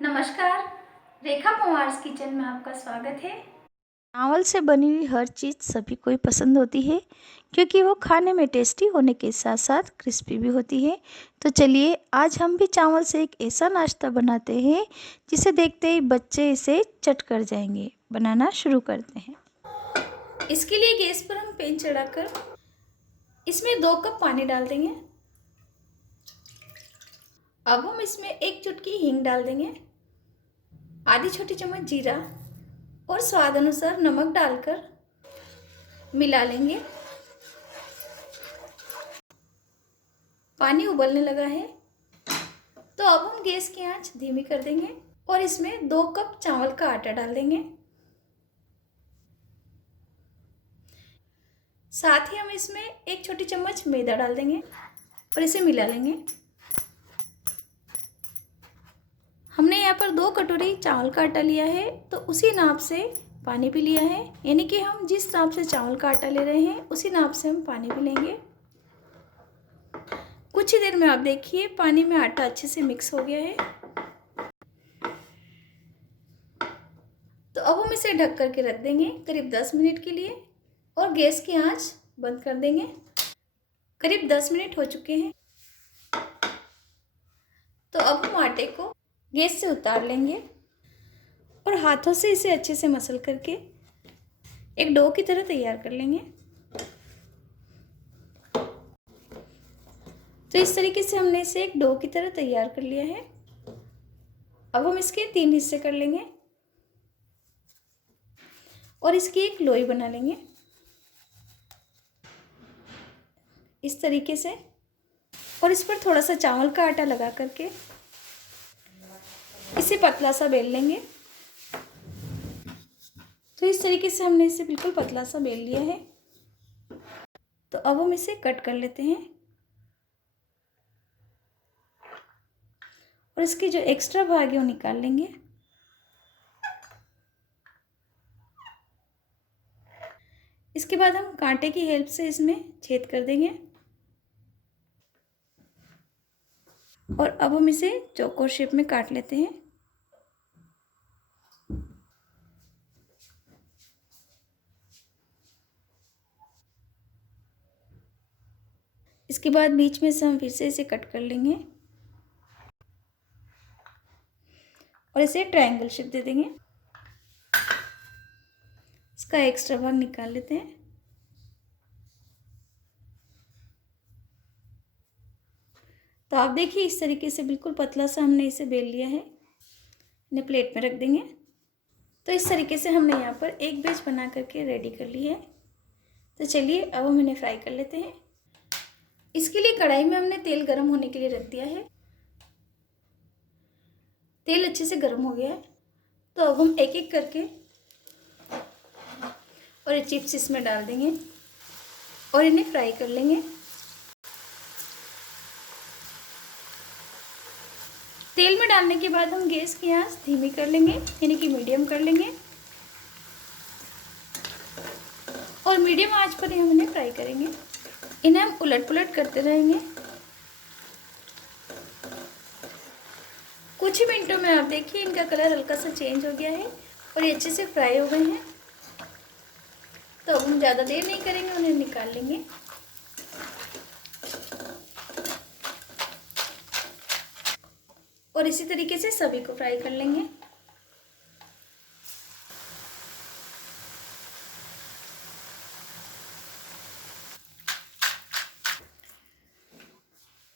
नमस्कार, रेखा पवार्स किचन में आपका स्वागत है। चावल से बनी हुई हर चीज़ सभी को ही पसंद होती है क्योंकि वो खाने में टेस्टी होने के साथ साथ क्रिस्पी भी होती है। तो चलिए आज हम भी चावल से एक ऐसा नाश्ता बनाते हैं जिसे देखते ही बच्चे इसे चट कर जाएंगे। बनाना शुरू करते हैं। इसके लिए गैस पर हम पैन चढ़ाकर इसमें 2 कप पानी डाल देंगे। अब हम इसमें 1 चुटकी हींग डाल देंगे, आधी छोटी चम्मच जीरा और स्वाद अनुसार नमक डालकर मिला लेंगे। पानी उबलने लगा है तो अब हम गैस की आंच धीमी कर देंगे और इसमें 2 कप चावल का आटा डाल देंगे। साथ ही हम इसमें 1 छोटी चम्मच मैदा डाल देंगे और इसे मिला लेंगे। हमने यहाँ पर 2 कटोरी चावल का आटा लिया है तो उसी नाप से पानी भी लिया है, यानी कि हम जिस नाप से चावल का आटा ले रहे हैं उसी नाप से हम पानी भी लेंगे। कुछ ही देर में आप देखिए पानी में आटा अच्छे से मिक्स हो गया है। तो अब हम इसे ढक करके रख देंगे करीब 10 मिनट के लिए और गैस की आंच बंद कर देंगे। करीब 10 मिनट हो चुके हैं तो अब हम आटे को गैस से उतार लेंगे और हाथों से इसे अच्छे से मसल करके एक डो की तरह तैयार कर लेंगे। तो इस तरीके से हमने इसे एक डो की तरह तैयार कर लिया है। अब हम इसके 3 हिस्से कर लेंगे और इसकी एक लोई बना लेंगे इस तरीके से और इस पर थोड़ा सा चावल का आटा लगा करके इसे पतला सा बेल लेंगे। तो इस तरीके से हमने इसे बिल्कुल पतला सा बेल लिया है। तो अब हम इसे कट कर लेते हैं और इसके जो एक्स्ट्रा भाग है वो निकाल लेंगे। इसके बाद हम कांटे की हेल्प से इसमें छेद कर देंगे और अब हम इसे चौकोर शेप में काट लेते हैं। इसके बाद बीच में से हम फिर से इसे कट कर लेंगे और इसे ट्रायंगल शेप दे देंगे। इसका एक्स्ट्रा भाग निकाल लेते हैं। तो आप देखिए इस तरीके से बिल्कुल पतला सा हमने इसे बेल लिया है। इन्हें प्लेट में रख देंगे। तो इस तरीके से हमने यहाँ पर एक बैच बना करके रेडी कर ली है। तो चलिए अब हम इन्हें फ्राई कर लेते हैं। इसके लिए कढ़ाई में हमने तेल गर्म होने के लिए रख दिया है। तेल अच्छे से गर्म हो गया है तो अब हम एक एक करके और ये चिप्स इसमें डाल देंगे और इन्हें फ्राई कर लेंगे। तेल में डालने के बाद हम गैस की आंच धीमी कर लेंगे, यानी कि मीडियम कर लेंगे और मीडियम आंच पर ही हम इन्हें फ्राई करेंगे। इन्हें हम उलट पुलट करते रहेंगे। कुछ ही मिनटों में आप देखिए इनका कलर हल्का सा चेंज हो गया है और ये अच्छे से फ्राई हो गए हैं। तो अब हम ज़्यादा देर नहीं करेंगे, उन्हें निकाल लेंगे। और इसी तरीके से सभी को फ्राई कर लेंगे।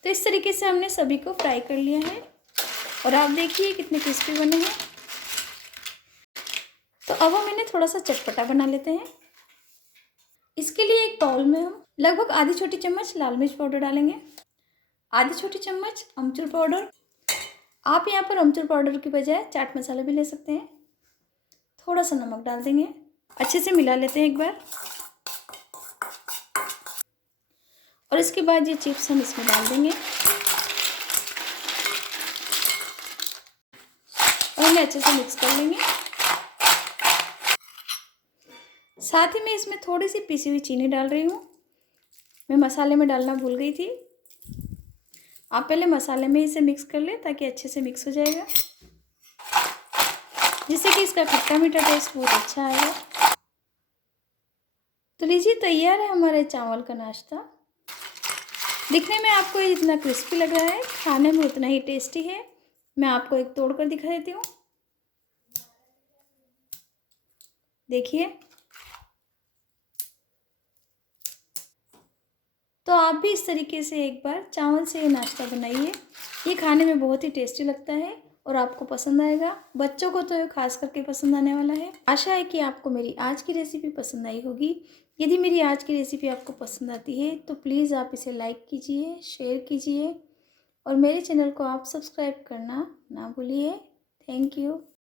तो इस तरीके से हमने सभी को फ्राई कर लिया है और आप देखिए कितने क्रिस्पी बने हैं। तो अब हम इन्हें थोड़ा सा चटपटा बना लेते हैं। इसके लिए एक बाउल में हम लगभग आधी छोटी चम्मच लाल मिर्च पाउडर डालेंगे, आधी छोटी चम्मच अमचूर पाउडर। आप यहाँ पर अमचूर पाउडर की बजाय चाट मसाला भी ले सकते हैं। थोड़ा सा नमक डाल देंगे, अच्छे से मिला लेते हैं एक बार। और इसके बाद ये चिप्स हम इसमें डाल देंगे और इन्हें अच्छे से मिक्स कर लेंगे। साथ ही मैं इसमें थोड़ी सी पिसी हुई चीनी डाल रही हूँ। मैं मसाले में डालना भूल गई थी। आप पहले मसाले में इसे मिक्स कर लें ताकि अच्छे से मिक्स हो जाएगा। जिससे कि इसका खट्टा मीठा टेस्ट बहुत अच्छा आएगा। तो लीजिए, तैयार है हमारे चावल का नाश्ता। दिखने में आपको ये जितना क्रिस्पी लग रहा है, खाने में उतना ही टेस्टी है। मैं आपको एक तोड़ कर दिखा देती हूँ। देखिए, तो आप भी इस तरीके से एक बार चावल से ये नाश्ता बनाइए। ये खाने में बहुत ही टेस्टी लगता है और आपको पसंद आएगा। बच्चों को तो खास करके पसंद आने वाला है। आशा है कि आपको मेरी आज की रेसिपी पसंद आई होगी। यदि मेरी आज की रेसिपी आपको पसंद आती है तो प्लीज़ आप इसे लाइक कीजिए, शेयर कीजिए और मेरे चैनल को आप सब्सक्राइब करना ना भूलिए। Thank you.